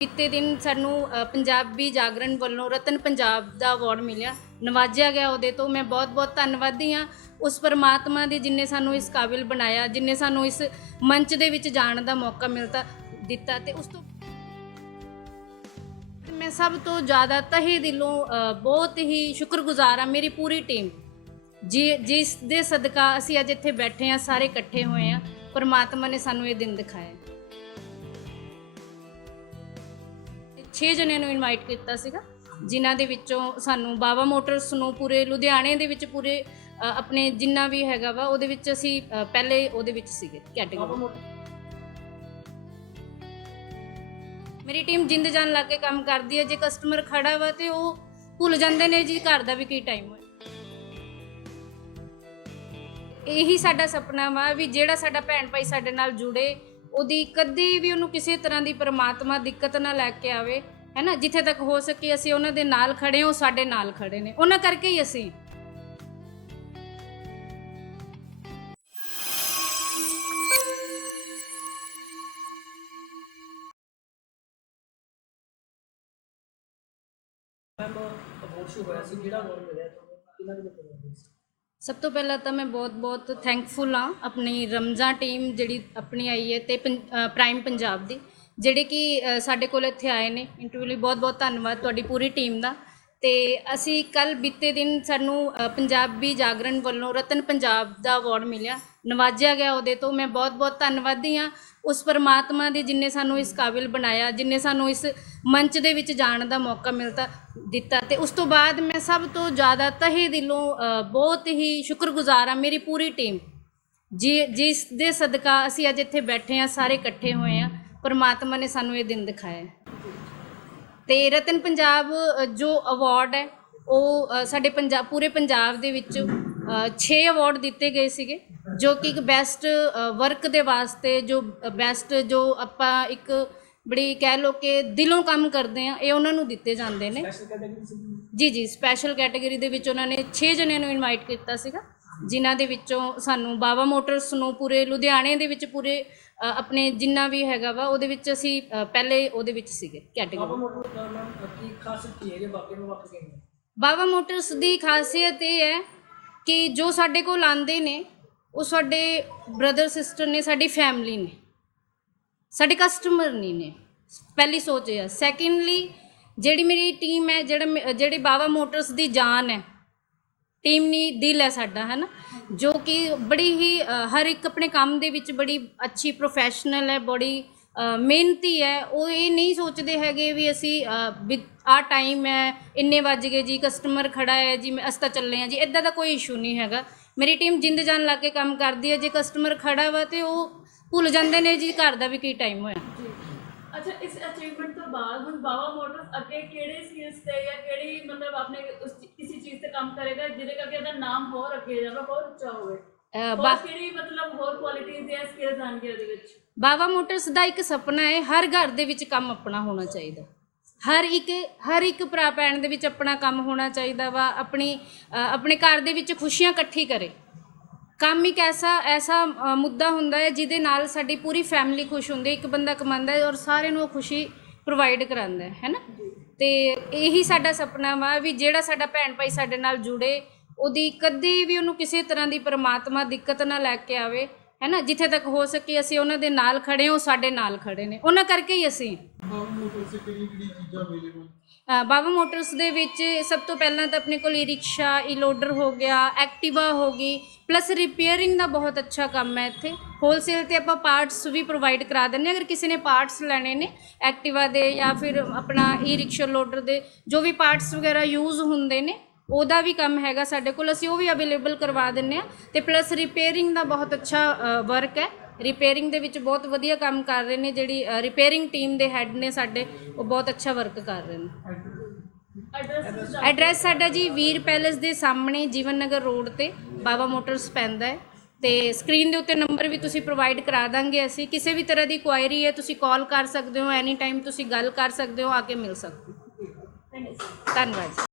ਬੀਤੇ ਦਿਨ ਸਾਨੂੰ ਅ, ਪੰਜਾਬੀ ਜਾਗਰਣ ਵੱਲੋਂ ਰਤਨ ਪੰਜਾਬ ਦਾ ਅਵਾਰਡ ਮਿਲਿਆ। ਨਵਾਜਿਆ ਗਿਆ ਉਹਦੇ ਤੋਂ। ਮੈਂ ਬਹੁਤ-ਬਹੁਤ ਧੰਨਵਾਦੀ ਹਾਂ ਉਸ ਪਰਮਾਤਮਾ ਦੀ ਜਿਨੇ ਸਾਨੂੰ ਇਸ ਕਾਬਿਲ ਬਣਾਇਆ ਜਿਨੇ ਸਾਨੂੰ ਇਸ ਮੰਚ ਦੇ ਵਿੱਚ ਜਾਣ ਦਾ ਮੌਕਾ ਮਿਲਤਾ ਦਿੱਤਾ ਤੇ ਉਸ ਤੋਂ ਮੈਂ ਸਭ ਤੋਂ ਜ਼ਿਆਦਾ ਤਹੇ ਦਿਲੋਂ ਅ, ਬਹੁਤ ਹੀ ਸ਼ੁਕਰਗੁਜ਼ਾਰ ਹਾਂ ਮੇਰੀ ਪੂਰੀ ਟੀਮ। ਜੀ ਜਿਸ ਦੇ ਸਦਕਾ ਅਸੀਂ ਅੱਜ ਇੱਥੇ ਬੈਠੇ ਹਾਂ ਸਾਰੇ ਇਕੱਠੇ ਹੋਏ ਹਾਂ ਪਰਮਾਤਮਾ ਨੇ ਸਾਨੂੰ ਇਹ ਦਿਨ ਦਿਖਾਇਆ। 6 ਜਣਿਆਂ ਨੂੰ ਇਨਵਾਈਟ ਕੀਤਾ ਸੀਗਾ ਜਿਨ੍ਹਾਂ ਦੇ ਵਿੱਚੋਂ ਸਾਨੂੰ ਬਾਵਾ ਮੋਟਰਸ ਨੂੰ ਪੂਰੇ ਲੁਧਿਆਣੇ ਦੇ ਵਿੱਚ ਪੂਰੇ ਅ, ਆਪਣੇ ਜਿੰਨਾ ਵੀ ਹੈਗਾ ਵਾ ਉਹਦੇ ਵਿੱਚ ਅਸੀਂ ਅ, ਪਹਿਲੇ ਉਹਦੇ ਵਿੱਚ ਸੀਗੇ ਕੈਟਾਗਰੀ ਮੇਰੀ ਟੀਮ ਜਿੰਦ ਜਾਨ ਲਾ ਕੇ ਕੰਮ ਕਰਦੀ ਹੈ ਜੇ ਕਸਟਮਰ ਖੜਾ ਵਾ ਤੇ ਉਹ ਭੁੱਲ ਜਾਂਦੇ ਨੇ ਜੀ ਘਰ ਦਾ ਵੀ ਕੀ ਟਾਈਮ ਹੋਇਆ। ਇਹੀ ਸਾਡਾ ਸੁਪਨਾ ਵਾ ਵੀ ਜਿਹੜਾ ਸਾਡਾ ਭੈਣ ਭਾਈ ਸਾਡੇ ਨਾਲ ਜੁੜੇ ਉਹਦੀ ਕਦੇ ਵੀ ਉਹਨੂੰ ਕਿਸੇ ਤਰ੍ਹਾਂ ਦੀ ਪ੍ਰਮਾਤਮਾ ਦਿੱਕਤ ਨਾ ਲੈ ਕੇ ਆਵੇ ਹੈ ਨਾ ਜਿੱਥੇ ਤੱਕ ਹੋ ਸਕੇ ਅਸੀਂ ਉਹਨਾਂ ਦੇ ਨਾਲ ਖੜੇ ਹਾਂ ਉਹ ਸਾਡੇ ਨਾਲ ਖੜੇ ਨੇ। ਉਹਨਾਂ ਕਰਕੇ ਹੀ ਅਸੀਂ। ਮੈਮ ਅਵਾਰਡ ਸ਼ੋ ਹੋਇਆ ਸੀ ਜਿਹੜਾ ਅਵਾਰਡ ਮਿਲਿਆ ਤੁਹਾਨੂੰ ਕਿਹਨਾਂ ਦੇ ਲੋਕਾਂ ਸਭ ਤੋਂ ਪਹਿਲਾਂ ਤਾਂ ਮੈਂ ਬਹੁਤ-ਬਹੁਤ ਥੈਂਕਫੁਲ ਹਾਂ ਆਪਣੀ ਰਮਜ਼ਾ ਟੀਮ ਜਿਹੜੀ ਆਪਣੀ ਆਈ ਹੈ ਤੇ ਪੰ- ਅ, ਪ੍ਰਾਈਮ ਪੰਜਾਬ ਦੀ। ਜਿਹੜੇ ਕਿ ਸਾਡੇ ਕੋਲ ਇੱਥੇ ਆਏ ਨੇ। ਇੰਟਰਵਿਊ ਲਈ ਬਹੁਤ-ਬਹੁਤ ਧੰਨਵਾਦ ਤੁਹਾਡੀ ਪੂਰੀ ਟੀਮ ਦਾ। ਤੇ ਅਸੀਂ ਕੱਲ ਬੀਤੇ ਦਿਨ ਸਾਨੂੰ ਪੰਜਾਬੀ ਜਾਗਰਣ ਵੱਲੋਂ ਰਤਨ ਪੰਜਾਬ ਦਾ ਅਵਾਰਡ ਮਿਲਿਆ। ਨਵਾਜਿਆ ਗਿਆ ਉਹਦੇ ਤੋਂ। ਮੈਂ ਬਹੁਤ-ਬਹੁਤ ਧੰਨਵਾਦੀ ਹਾਂ। ਉਸ ਪਰਮਾਤਮਾ ਦੀ ਜਿਨੇ ਸਾਨੂੰ ਇਸ ਕਾਬਿਲ ਬਣਾਇਆ, ਜਿਨੇ ਸਾਨੂੰ ਇਸ ਮੰਚ ਦੇ ਵਿੱਚ ਜਾਣ ਦਾ ਮੌਕਾ ਮਿਲਤਾ, ਦਿੱਤਾ। ਤੇ ਉਸ ਤੋਂ ਬਾਅਦ ਮੈਂ ਸਭ ਤੋਂ ਜ਼ਿਆਦਾ ਤਹੇ ਦਿਲੋਂ ਬਹੁਤ ਹੀ ਸ਼ੁਕਰਗੁਜ਼ਾਰ ਹਾਂ ਮੇਰੀ ਪੂਰੀ ਟੀਮ ਜੀ, ਜਿਸ ਦੇ ਸਦਕਾ ਅਸੀਂ ਅੱਜ ਇੱਥੇ ਬੈਠੇ ਹਾਂ, ਸਾਰੇ ਇਕੱਠੇ ਹੋਏ ਹਾਂ। ਪਰਮਾਤਮਾ ਨੇ ਸਾਨੂੰ ਇਹ ਦਿਨ ਦਿਖਾਇਆ ਤੇ ਰਤਨ ਪੰਜਾਬ ਜੋ ਅਵਾਰਡ ਹੈ ਉਹ ਸਾਡੇ ਪੰਜਾਬ ਪੂਰੇ ਪੰਜਾਬ ਦੇ ਵਿੱਚ 6 ਅਵਾਰਡ ਦਿੱਤੇ ਗਏ ਸੀਗੇ ਜੋ ਕਿ ਇੱਕ ਬੈਸਟ ਵਰਕ ਦੇ ਵਾਸਤੇ ਜੋ ਬੈਸਟ ਜੋ ਆਪਾਂ ਇੱਕ ਬੜੀ ਕਹਿ ਲੋ ਕਿ ਦਿਲੋਂ ਕੰਮ ਕਰਦੇ ਆ ਇਹ ਉਹਨਾਂ ਨੂੰ ਦਿੱਤੇ ਜਾਂਦੇ ਨੇ। ਜੀ ਜੀ ਸਪੈਸ਼ਲ ਕੈਟਾਗਰੀ ਦੇ ਵਿੱਚ ਉਹਨਾਂ ਨੇ 6 ਜਣਿਆਂ ਨੂੰ ਇਨਵਾਈਟ ਕੀਤਾ ਸੀਗਾ। ਜਿਨ੍ਹਾਂ ਦੇ ਵਿੱਚੋਂ ਸਾਨੂੰ ਬਾਵਾ ਮੋਟਰਸ ਨੂੰ ਪੂਰੇ ਲੁਧਿਆਣੇ ਦੇ ਵਿੱਚ ਪੂਰੇ ਅ, ਆਪਣੇ ਜਿੰਨਾ ਵੀ ਹੈਗਾ ਵਾ ਉਹਦੇ ਵਿੱਚ ਅਸੀਂ ਅ, ਪਹਿਲੇ ਉਹਦੇ ਵਿੱਚ ਸੀਗੇ ਬਾਬਾ ਕੈਟਾਗਰੀ ਮੋਟਰ ਦਾ ਮੈਮ ਕੀ ਖਾਸੀਅਤ ਕੀ ਹੈ ਜੇ ਬਾਕੀ ਨੂੰ ਵੱਖ ਗਏ ਨੇ ਬਾਵਾ ਮੋਟਰਸ ਦੀ ਖਾਸੀਅਤ ਇਹ ਹੈ ਕਿ ਜੋ ਸਾਡੇ ਕੋਲ ਆਂਦੇ ਨੇ ਉਹ ਸਾਡੇ ਬ੍ਰਦਰ ਸਿਸਟਰ ਨੇ ਸਾਡੀ ਫੈਮਿਲੀ ਨੇ। ਸਾਡੇ ਕਸਟਮਰ ਨਹੀਂ ਨੇ। ਪਹਿਲੀ ਸੋਚ ਇਹ ਹੈ ਸੈਕੰਡਲੀ ਜਿਹੜੀ ਮੇਰੀ ਟੀਮ ਹੈ ਜਿਹੜਾ ਮੇ- ਜਿਹੜੀ ਬਾਵਾ ਮੋਟਰਸ ਦੀ ਜਾਨ ਹੈ ਟੀਮ ਨਹੀਂ ਦਿਲ ਹੈ ਸਾਡਾ ਹੈ ਨਾ ਜੋ ਕਿ ਬੜੀ ਹੀ ਅ, ਹਰ ਇੱਕ ਆਪਣੇ ਕੰਮ ਦੇ ਵਿੱਚ ਬੜੀ ਅੱਛੀ ਪ੍ਰੋਫੈਸ਼ਨਲ ਹੈ ਬੜੀ ਅ, ਮਿਹਨਤੀ ਹੈ। ਉਹ ਇਹ ਨਹੀਂ ਸੋਚਦੇ ਹੈਗੇ ਵੀ ਅਸੀਂ ਆ ਟਾਈਮ ਹੈ ਇੰਨੇ ਵੱਜ ਗਏ ਜੀ ਕਸਟਮਰ ਖੜਾ ਹੈ ਜੀ ਮੈਂ ਅਸੀਂ ਤਾਂ ਚੱਲੇ ਹਾਂ ਜੀ ਇਦਾਂ ਦਾ ਕੋਈ ਇਸ਼ੂ ਨਹੀਂ ਹੈਗਾ। ਮੇਰੀ ਟੀਮ ਜਿੰਦ ਜਾਨ ਲਾ ਕੇ ਕੰਮ ਕਰਦੀ ਹੈ ਜੇ ਕਸਟਮਰ ਖੜਾ ਵਾ ਤੇ ਉਹ ਭੁੱਲ ਜਾਂਦੇ ਨੇ ਜੀ ਘਰ ਦਾ ਵੀ ਕੀ ਟਾਈਮ ਹੋਇਆ। ਅੱਛਾ ਇਸ ਅਚੀਵਮੈਂਟ ਤੋਂ ਬਾਅਦ ਹੁਣ ਬਾਵਾ ਮੋਟਰਸ ਅੱਗੇ ਕਿਹੜੇ ਸਕਿੱਲਸ ਤੇ ਜਾਂ ਕਿਹੜੀ ਮਤਲਬ ਆਪਣੇ ਉਸ ਕੰਮ ਕਰੇਗਾ ਜਿਹਦੇ ਕਰਕੇ ਉਹਦਾ ਨਾਮ ਹੋਰ ਅੱਗੇ ਜਾਵੇ ਹੋਰ ਉੱਚਾ ਹੋਵੇ। ਹੋਰ ਬਾ ਕਿਹੜੀ ਮਤਲਬ ਹੋਰ ਕੁਆਲਿਟੀਜ਼ ਜਾਂ ਸਕਿੱਲਸ ਆਣਗੇ ਉਹਦੇ ਵਿੱਚ? ਬਾਵਾ ਮੋਟਰਸ ਦਾ ਇੱਕ ਸੁਪਨਾ ਹੈ ਹਰ ਘਰ ਦੇ ਵਿੱਚ ਕੰਮ ਆਪਣਾ ਹੋਣਾ ਚਾਹੀਦਾ। ਹਰ ਇੱਕ ਹਰ ਇੱਕ ਭਰਾ ਭੈਣ ਦੇ ਵਿੱਚ ਆਪਣਾ ਕੰਮ ਹੋਣਾ ਚਾਹੀਦਾ ਵਾ ਆਪਣੀ ਅ, ਆਪਣੇ ਘਰ ਦੇ ਵਿੱਚ ਖੁਸ਼ੀਆਂ ਇਕੱਠੀ ਕਰੇ। ਕੰਮ ਇੱਕ ਐਸਾ ਐਸਾ ਅ, ਮੁੱਦਾ ਹੁੰਦਾ ਹੈ ਜਿਹਦੇ ਨਾਲ ਸਾਡੀ ਪੂਰੀ ਫੈਮਿਲੀ ਖੁਸ਼ ਹੁੰਦੀ ਹੈ ਇੱਕ ਬੰਦਾ ਕਮਾਉਂਦਾ ਹੈ ਔਰ ਸਾਰਿਆਂ ਨੂੰ ਉਹ ਖੁਸ਼ੀ ਪ੍ਰੋਵਾਈਡ ਕਰਾਉਂਦਾ ਹੈ ਹੈਨਾ ਤੇ ਇਹੀ ਸਾਡਾ ਸੁਪਨਾ ਵਾ ਵੀ ਜਿਹੜਾ ਸਾਡਾ ਭੈਣ ਭਾਈ ਸਾਡੇ ਨਾਲ ਜੁੜੇ ਉਹਦੀ ਕਦੇ ਵੀ ਉਹਨੂੰ ਕਿਸੇ ਤਰ੍ਹਾਂ ਦੀ ਪਰਮਾਤਮਾ ਦਿੱਕਤ ਨਾ ਲੈ ਕੇ ਆਵੇ ਹੈ ਨਾ ਜਿੱਥੇ ਤੱਕ ਹੋ ਸਕੇ ਅਸੀਂ ਉਹਨਾਂ ਦੇ ਨਾਲ ਖੜੇ ਹਾਂ ਉਹ ਸਾਡੇ ਨਾਲ ਖੜੇ ਨੇ। ਉਹਨਾਂ ਕਰਕੇ ਹੀ ਅਸੀਂ ਅ, ਬਾਬਾ ਮੋਟਰਸ ਦੇ ਵਿੱਚ ਸਭ ਤੋਂ ਪਹਿਲਾਂ ਤਾਂ ਆਪਣੇ ਕੋਲ ਈ ਰਿਕਸ਼ਾ ਈ ਲੋਡਰ ਹੋ ਗਿਆ, ਐਕਟਿਵਾ ਹੋ ਗਈ ਪਲੱਸ ਰਿਪੇਅਰਿੰਗ ਦਾ ਬਹੁਤ ਅੱਛਾ ਕੰਮ ਹੈ ਇੱਥੇ। ਹੋਲਸੇਲ ਤੇ ਆਪਾਂ ਪਾਰਟਸ ਵੀ ਪ੍ਰੋਵਾਈਡ ਕਰਾ ਦਿੰਦੇ ਹਾਂ, ਅਗਰ ਕਿਸੇ ਨੇ ਪਾਰਟਸ ਲੈਣੇ ਨੇ, ਐਕਟਿਵਾ ਦੇ ਜਾਂ ਫਿਰ ਆਪਣਾ ਈ ਰਿਕਸ਼ਾ ਲੋਡਰ ਦੇ, ਜੋ ਵੀ ਪਾਰਟਸ ਵਗੈਰਾ ਯੂਜ਼ ਹੁੰਦੇ ਨੇ, ਉਹਦਾ ਵੀ ਕੰਮ ਹੈਗਾ ਸਾਡੇ ਕੋਲ, ਅਸੀਂ ਉਹ ਵੀ ਅਵੇਲੇਬਲ ਕਰਵਾ ਦਿੰਨੇ ਆ ਤੇ ਪਲੱਸ ਰਿਪੇਅਰਿੰਗ ਦਾ ਬਹੁਤ ਅੱਛਾ ਵਰਕ ਹੈ। ਰਿਪੇਅਰਿੰਗ ਦੇ ਵਿੱਚ ਬਹੁਤ ਵਧੀਆ ਕੰਮ ਕਰ ਰਹੇ ਨੇ, ਜਿਹੜੀ ਰਿਪੇਅਰਿੰਗ ਟੀਮ ਦੇ ਹੈੱਡ ਨੇ ਸਾਡੇ, ਉਹ ਬਹੁਤ ਅੱਛਾ ਵਰਕ ਕਰ ਰਹੇ ਨੇ। ਐਡਰੈਸ ਸਾਡਾ ਜੀ ਵੀਰ ਪੈਲੇਸ ਦੇ ਸਾਹਮਣੇ, ਜੀਵਨ ਨਗਰ ਰੋਡ ਤੇ ਬਾਬਾ ਮੋਟਰਸ ਪੈਂਦਾ ਹੈ। ਤੇ ਸਕਰੀਨ ਦੇ ਉੱਤੇ ਨੰਬਰ ਵੀ ਤੁਸੀਂ ਪ੍ਰੋਵਾਈਡ ਕਰਾ ਦਾਂਗੇ ਅਸੀਂ। ਕਿਸੇ ਵੀ ਤਰ੍ਹਾਂ ਦੀ ਕੁਆਇਰੀ ਹੈ, ਤੁਸੀਂ ਕਾਲ ਕਰ ਸਕਦੇ ਹੋ ਐਨੀ ਟਾਈਮ ਤੁਸੀਂ ਗੱਲ ਕਰ ਸਕਦੇ ਹੋ, ਆ ਕੇ ਮਿਲ ਸਕਦੇ ਹੋ। ਧੰਨਵਾਦ